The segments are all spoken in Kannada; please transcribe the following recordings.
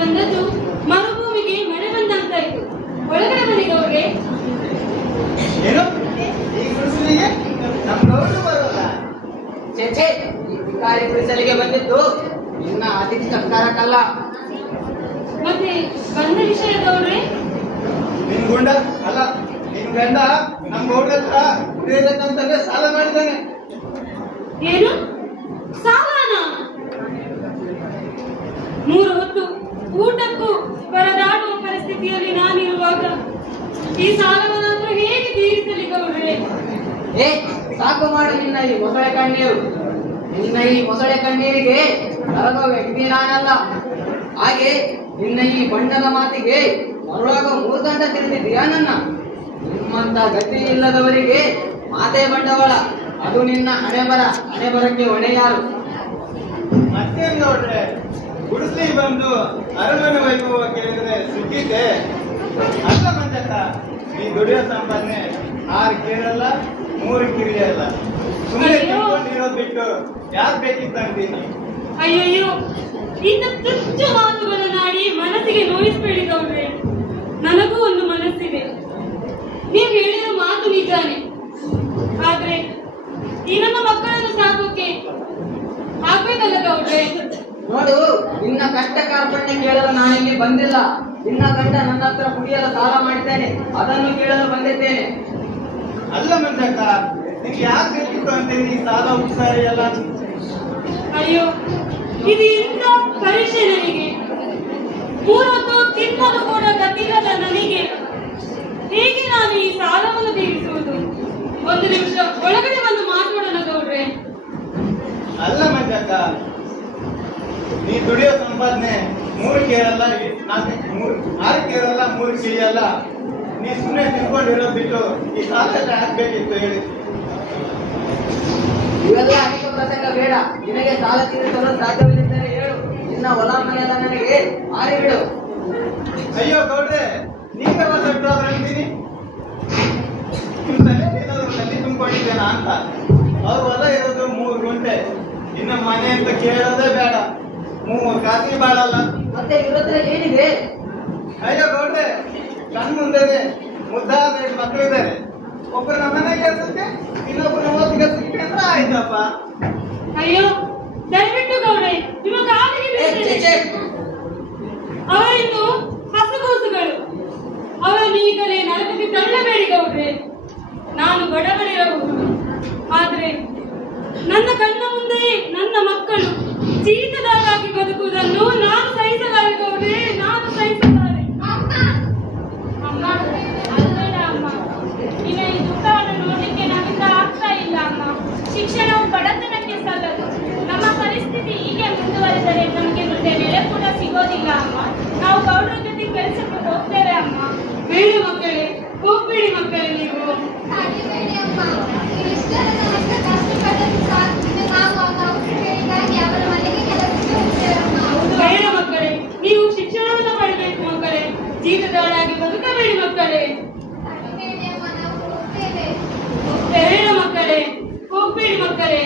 ಬಂದದ್ದು ಮರುಭೂಮಿಗೆ ಮಳೆ ಬಂದಂತಾಯ್ತು. ಒಳಗಡೆ ಬನ್ನಿ ಗೌಡ್ರೆ. ಏನು ಈ ಗುಡಿಸಲಿಗೆ ನಮ್ಮ ಗೌಡ್ರು ಬರೋಲ್ಲ? ಚೇಚೆ, ಈ ಭಿಕಾರಿ ಗುಡಿಸಲಿಗೆ ಬಂದಿದ್ದು ಇನ್ನ ಅತಿಥಿ ಸತ್ಕಾರಕ್ಕಲ್ಲ. ಮತ್ತೆ ಬಂದ ವಿಷಯ ಗೌಡ್ರೆ? ನಿನ್ ಗುಂಡ ಅಲ್ಲ, ನಿನ್ ಗಂಡ ನಮ್ಮ ಗೌಡ್ರ ಹತ್ರ ಕುಡಿಯಬೇಕಂತಂದ್ರೆ ಸಾಲ ಮಾಡಿದ್ದಾನೆ. ಏನು ಸಾಲನ? 3 ಹೊತ್ತು ಊಟಕ್ಕೂ ಪರದಾಡುವ ಪರಿಸ್ಥಿತಿಯಲ್ಲಿ ನಾನಿರುವಾಗ ಈ ಸಾಲವನ್ನಾದ್ರೂ ಹೇಗೆ ತೀರಿಸಲಿ ಗೌಡ್ರೆ? ಏ, ಸಾಕು ಮಾಡು ನಿನ್ನ ಈ ಮೊಸಳೆ ಕಣ್ಣೀರು. ನಿನ್ನ ಈ ಮೊಸಳೆ ಕಣ್ಣೀರಿಗೆ ಕರಗುವ ವ್ಯಕ್ತಿ ನಾನಲ್ಲ. ಹಾಗೆ ನಿನ್ನ ಈ ಬಣ್ಣದ ಮಾತಿಗೆ ಮರುಳಾಗ 3 ಗಂಟೆ ತಿಳಿದಿದ್ದೀಯಾ ನನ್ನ? ನಿಮ್ಮಂತ ಗತಿ ಇಲ್ಲದವರಿಗೆ ಮಾತೇ ಬಂಡವಾಳ. ಅದು ನಿನ್ನ ಹಣೆ ಬರಕ್ಕೆ ಹೊಣೆ ಯಾರು? ಮತ್ತೇನ್ ನೋಡ್ರೆ, ಗುಡಿಸ್ಲಿ ಬಂದು ಅರಮನೆ ವೈಭವ ಕೇಳಿದ್ರೆ ಸುಖಿತೆ ಅಲ್ಲ ಮಂಜಕ್ಕ. ಈ ದುಡಿಯೋ ಸಂಪಾದನೆ 6 ಕೇಳಲ್ಲ 3 ಕಿರಿಯಲ್ಲ. ಸುಮ್ಮನೆ ತಿಳ್ಕೊಂಡಿರೋದ್ ಬಿಟ್ಟು ಯಾರು ಬೇಕಿತ್ತಂತೀನಿ? ಅಯ್ಯಯ್ಯೋ, ಇಂಥ ತುಚ್ಚ ಮಾತುಗಳನ್ನಾಡಿ ಮನಸ್ಸಿಗೆ ನೋಯಿಸ್ಬೇಡಿ ಗೌಡ್ರೆ. ನನಗೂ ಒಂದು ಮನಸ್ಸಿದೆ. ನೀವು ಹೇಳಿರೋ ಮಾತು ನಿಜಾನೆ. ಆದ್ರೆ ಈ ನನ್ನ ಮಕ್ಕಳನ್ನು ಸಾಕೋಕೆ ಆಗ್ಬೇಕಲ್ಲ ಗೌಡ್ರೆ? ನೋಡು, ನಿನ್ನ ಕಷ್ಟ ಕಾರ್ಪಣ್ಯ ಕೇಳಲು ನಾನಿಲ್ಲಿ ಬಂದಿಲ್ಲ. ನಿನ್ನ ಗಂಡ ನನ್ನ ಹತ್ರ ಕುಡಿಯಲು ಸಾಲ ಮಾಡಿದ್ದೇನೆ, ಅದನ್ನು ಕೇಳಲು ಬಂದಿದ್ದೇನೆ. ಅಲ್ಲ ಮಂಜಕ್ಕ, ನಿಂಗೆ ಯಾಕೆ ಬೇಕಿತ್ತು ಅಂತೇಳಿ ಈ ಸಾಲ ಉತ್ಸಾಹ ಎಲ್ಲ? ಅಯ್ಯೋ, ಇದು ಇಂಥ ಪರೀಕ್ಷೆ ನನಗೆ. 3 ಹೊತ್ತು ತಿನ್ನಲು ಕೂಡ ಗತಿರದ ನನಗೆ ಹೇಗೆ ನಾನು ಈ ಸಾಲವನ್ನು ತೀರಿಸುವುದು? ಒಂದು ನಿಮಿಷ ಒಳಗಡೆ ಬಂದು ಮಾತಾಡೋಣ ಗೌಡ್ರೆ. ಅಲ್ಲ ಮಂಜಕ್ಕ, ನೀ ದುಡಿಯೋ ಸಂಪಾದನೆ 3 ಕೇಳಲ್ಲ 6 ಕೇಳಲ್ಲ 3 ಕಿಳಿಯಲ್ಲ. ನೀ ಸುಮ್ಮನೆ ತಿಳ್ಕೊಂಡಿರೋದ್ ಬಿಟ್ಟು ಈ ಸಾಲ ಎಲ್ಲ ಹಾಕ್ಬೇಕಿತ್ತು ಹೇಳಿ. ಇವೆಲ್ಲ ಅನೇಕ ಪ್ರಸಂಗ ಬೇಡ. ನಿನಗೆ ಸಾಲ ತೀರಿಸಲು ಸಾಧ್ಯವಿದ್ದರೆ ಹೇಳು. ನಿನ್ನ ಹೊಲ ಮನೆಯಲ್ಲ ನನಗೆ ಮಾರಿಬಿಡು. ಅಯ್ಯೋ ಗೌಡ್ರೆ, ನೀವೇ ಹೊಸಟ್ಟು ಅಂತೀನಿ. ನಿಮ್ ತಲೆಯಲ್ಲಿ ಏನಾದ್ರು ನಲ್ಲಿ ತುಂಬಿಕೊಂಡಿದ್ದೇನಾ ಅಂತ. ಅವ್ರ ಹೊಲ ಇರೋದು 3 ಗುಂಟೆ. ಇನ್ನು ಮನೆ ಅಂತ ಕೇಳೋದೇ ಬೇಡ. 3 ಕಾಸಿ ಬಾಳಲ್ಲ. ಮತ್ತೆ ಇವ್ರ ಏನಿದೆ? ಅಯ್ಯೋ ಗೌಡ್ರೆ, ಕಣ್ ಮುಂದೆನೆ ಮುದ್ದಾದ 2 ಮಕ್ಕಳಿದ್ದಾರೆ. ಒಬ್ಬರು ನಮ್ಮ ಮನೆಗೆ ಕೆಲಸಕ್ಕೆ, ಇನ್ನೊಬ್ಬರು ಓದಿ ಕೆಲಸಕ್ಕೆ ಅಂದ್ರೆ ಆಯ್ತಪ್ಪ. ಅಯ್ಯೋ ದಯವಿಟ್ಟು ಗೌಡ್ರೆ, ನಿಮ್ಮ ಕಾಲಿಗೆ ಬೀಳ್ತೇನೆ. ಅವರಿನ್ನು ಹಸುಗೂಸುಗಳು. ಅವರನ್ನು ಈಗಲೇ ನರಕಕ್ಕೆ ತಳ್ಳಬೇಡಿ ಗೌಡ್ರೆ. ನಾನು ಬಡವಳಿರಬಹುದು, ಆದ್ರೆ ನನ್ನ ಕಣ್ಣ ಮುಂದೆಯೇ ನನ್ನ ಮಕ್ಕಳು ಜೀತದಾಗಿ ಬದುಕುವುದನ್ನು ನಾನು ಸಹಿಸಲಾರೆ ಗೌಡ್ರೆ, ನಾನು ಸಹಿಸಲಾರೆ. ಅಮ್ಮ, ಅಲ್ಬೇಡ ಅಮ್ಮ. ನಿನ್ನ ಈ ದುಃಖವನ್ನು ನೋಡ್ಲಿಕ್ಕೆ ನಮ್ಮಿಂದ ಆಗ್ತಾ ಇಲ್ಲ ಅಮ್ಮ. ಶಿಕ್ಷಣವು ಬಡತನಕ್ಕೆ ಸಲ್ಲದು. ನಮ್ಮ ಪರಿಸ್ಥಿತಿ ಹೀಗೆ ಮುಂದುವರೆದರೆ ನಮಗೆ ಮುಂದೆ ನೆಲೆ ಕೂಡ ಸಿಗೋದಿಲ್ಲ ಅಮ್ಮ. ನಾವು ಗೌಡ್ರ ಜೊತೆ ಕೆಲಸಕ್ಕೆ ಹೋಗ್ತೇವೆ ಅಮ್ಮ. ಬೇಡ ಮಕ್ಕಳೇ, ಹೋಗ್ಬೇಡಿ ಮಕ್ಕಳೇ ನೀವು. ಹಾಗೆಬೇಡಿ ಅಮ್ಮ. ಇಷ್ಟೆಲ್ಲ ನಮ್ಮ ಕಷ್ಟಪಟ್ಟದ್ದು ಸಾಕು. ನಾವು ಅವರು ಹೇಳಿದಾಗೆ ಅವರ ಮನೆಗೆ ಕೆಲಸಕ್ಕೆ ಹೋಗ್ತೇವೆ ಅಮ್ಮ. ಬೇಡ ಮಕ್ಕಳೇ, ನೀವು ಶಿಕ್ಷಣವನ್ನು ಪಡೆಯಬೇಕು ಮಕ್ಕಳೇ. ಜೀತದಾಳಾಗಿ ಬದುಕಬೇಡಿ ಮಕ್ಕಳೇ. ಹಾಗೆಬೇಡಿ ಅಮ್ಮ, ನಾವು ಹೋಗ್ತೇವೆ. ಬೇಡ ಮಕ್ಕಳೇ, ಹೋಗ್ಬೇಡಿ ಮಕ್ಕಳೇ,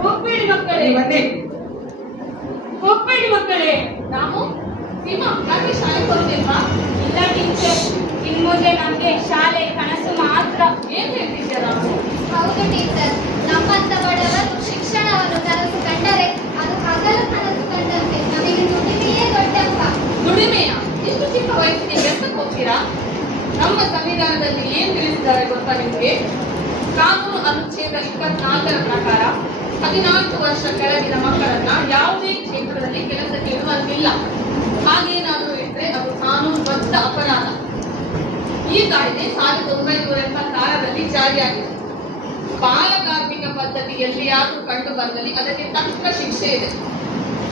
ಹೋಗ್ಬೇಡಿ ಮಕ್ಕಳೇ, ಬನ್ನಿ. ಹೋಗ್ಬೇಡಿ ಮಕ್ಕಳೇ. ರಾಮು, ನಿಮ್ಮ ಯಾಕೆ ಶಾಲೆಗೆ ಹೋಗ್ತಿಲ್ವಾ? ಇಲ್ಲ ಟೀಚರ್, ಇನ್ ಮುಂದೆ ನಮ್ಗೆ ಶಾಲೆ ಕನಸು ಮಾತ್ರ. ಏನ್ ಹೇಳ್ತಿದ್ದೆ ರಾಮು? ಹೌದು ಟೀಚರ್, ನಮ್ಮಂತ ಬಡವರು ಶಿಕ್ಷಣವನ್ನು ಕನಸು ಕಂಡರೆ ಅದು ಹಗಲು ಕನಸು ಕಂಡಂತೆ. ನಮಗೆ ದುಡಿಮೆಯೇ ದೊಡ್ಡಪ್ಪ. ದುಡಿಮೆಯ ಇಷ್ಟು ಚಿಕ್ಕ ವಯಸ್ಸಿಗೆ ಎಂತಕ್ಕೆ ಹೋಗ್ತೀರಾ? ನಮ್ಮ ಸಂವಿಧಾನದಲ್ಲಿ ಏನ್ ತಿಳಿಸಿದ್ದಾರೆ ಗೊತ್ತಾ ನಿಮ್ಗೆ? ಕಾನೂನು ಅನುಚ್ಛೇದ 24ರ ಪ್ರಕಾರ 14 ವರ್ಷ ಕೆಳಗಿನ ಮಕ್ಕಳನ್ನ ಯಾವುದೇ ಕ್ಷೇತ್ರದಲ್ಲಿ ಕೆಲಸಕ್ಕೆ ಇಡುವಂತಿಲ್ಲ. ಹಾಗೇನಾದ್ರೂ ಇದ್ರೆ ಅದು ಕಾನೂನುಬದ್ಧ ಅಪರಾಧ. ಈ ಕಾಯ್ದೆ 1976ರಲ್ಲಿ ಜಾರಿಯಾಗಿದೆ. ಬಾಲ ಕಾರ್ಮಿಕ ಪದ್ಧತಿ ಎಲ್ಲಿಯಾದ್ರೂ ಕಂಡು ಬಂದಲ್ಲಿ ಅದಕ್ಕೆ ತಕ್ಕ ಶಿಕ್ಷೆ ಇದೆ.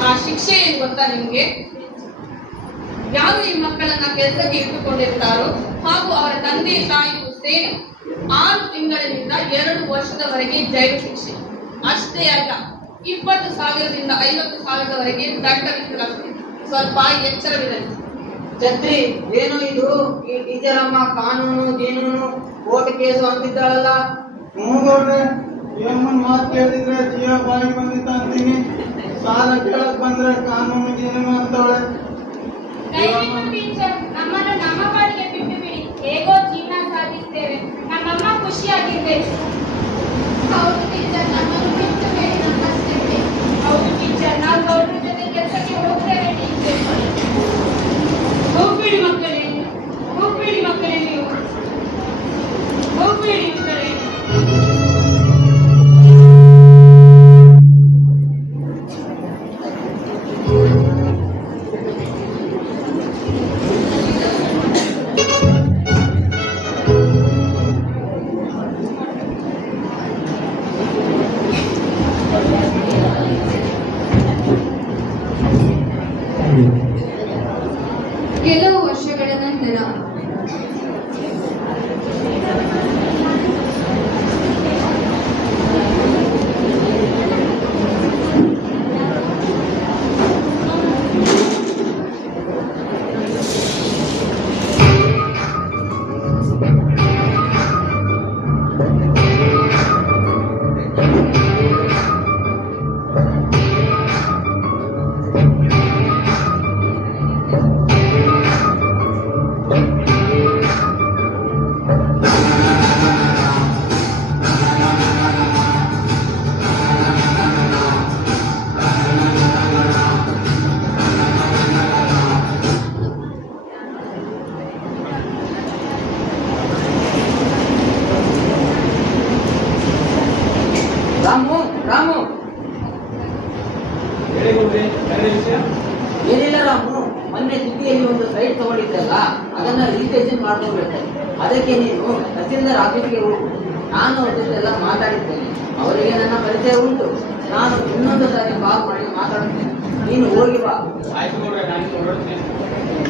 ಆ ಶಿಕ್ಷೆ ಏನ್ ಗೊತ್ತಾ ನಿಮ್ಗೆ? ಯಾರು ಈ ಮಕ್ಕಳನ್ನ ಕೆಲಸಕ್ಕೆ ಇಟ್ಟುಕೊಂಡಿರ್ತಾರೋ ಹಾಗೂ ಅವರ ತಂದೆ ತಾಯಿಗೂ ಸೇರಿ 6 ತಿಂಗಳಿನಿಂದ 2 ವರ್ಷದವರೆಗೆ ಜೈಲು ಶಿಕ್ಷೆ. ಅಷ್ಟೇ ಅಲ್ಲ, 20,000ದಿಂದ 50,000ದವರೆಗೆ ದಂಡ ವಿಧಿಸಲಾಗುತ್ತದೆ. ಸ್ವಲ್ಪ ಎಚ್ಚರವಿರಲಿ. ಛತ್ರಿ, ಏನು ಇದು? ಈ ಟೀಚರ್ ಅಮ್ಮ ಕಾನೂನು ಗೀನೂನು ಕೋರ್ಟ್ ಕೇಸು ಅಂತಿದ್ದಾಳಲ್ಲ. ಗೌಡ್ರೆ, ಏಮನ್ ಮಾತು ಕೇಳಿದ್ರೆ ಜೀವ ಬಾಯಿ ಬಂದಿತ್ತ ಅಂತೀನಿ. ಸಾಲ ಕೇಳಕ್ ಬಂದ್ರೆ ಕಾನೂನು ಗೀನು ಅಂತವಳೆ. ದಯವಿಟ್ಟು ಟೀಚರ್ ನಮ್ಮನ್ನು ನಮ್ಮ ಪಾಡಿಗೆ ಬಿಟ್ಟು ಬಿಡಿ. ಹೇಗೋ ಜೀವನ ಸಾಧಿಸ್ತೇವೆ. ನಮ್ಮಮ್ಮ ಖುಷಿಯಾಗಿರ್ಬೇಕು. ಹೌದು ಟೀಚರ್, ನಮ್ಮನ್ನು ಬಿಟ್ಟು ಬಿಡಿ. ನಮ್ಮಷ್ಟೇ. ಹೌದು ಟೀಚರ್, ನಾವು ಗೌಡ್ರ ಜೊತೆ ಕೆಲಸಕ್ಕೆ ಹೋಗ್ತೇವೆ ಟೀಚರ್. ಹೋಗ್ಬೇಡಿ ಮಕ್ಕಳೇ, ಹೋಗ್ಬೇಡಿ ಮಕ್ಕಳೇ, ನೀವು ಹೋಗ್ಬೇಡಿ ಮಕ್ಕಳೇ. ಕೆಲವು ವರ್ಷಗಳ ನಂತರ ರಾಮು ರಾಮು ಹೇಳಿ ಗೌಡ್ರೆ, ಬೇರೆ ವಿಷಯ? ಏನಿಲ್ಲ ರಾಮು, ಮೊನ್ನೆ ಸುದ್ದಿಯಲ್ಲಿ ಒಂದು ಸೈಟ್ ತಗೊಂಡಿದ್ದಲ್ಲ, ಅದನ್ನ ರಿಜಿಸ್ಟ್ರೇಷನ್ ಮಾಡ್ಕೋಬೇಕು. ಅದಕ್ಕೆ ನೀನು ತಹಸೀಲ್ದಾರ್ ಆಫೀಸ್ಗೆ ಹೋಗು. ನಾನು ಅವ್ರ ಜೊತೆ ಎಲ್ಲ ಮಾತಾಡಿದ್ದೇನೆ. ಅವರಿಗೆ ನನ್ನ ಪರಿಚಯ ಉಂಟು. ನಾನು ಇನ್ನೊಂದು ಸಾರಿ ಕಾಲ್ ಮಾಡಿ ಮಾತಾಡುತ್ತೇನೆ. ನೀನು ಹೋಗಿ ಬಾ. ಆಯ್ತು ಗೌಡ್ರೆ, ನಾನು ಹೊರಡ್ತೇನೆ.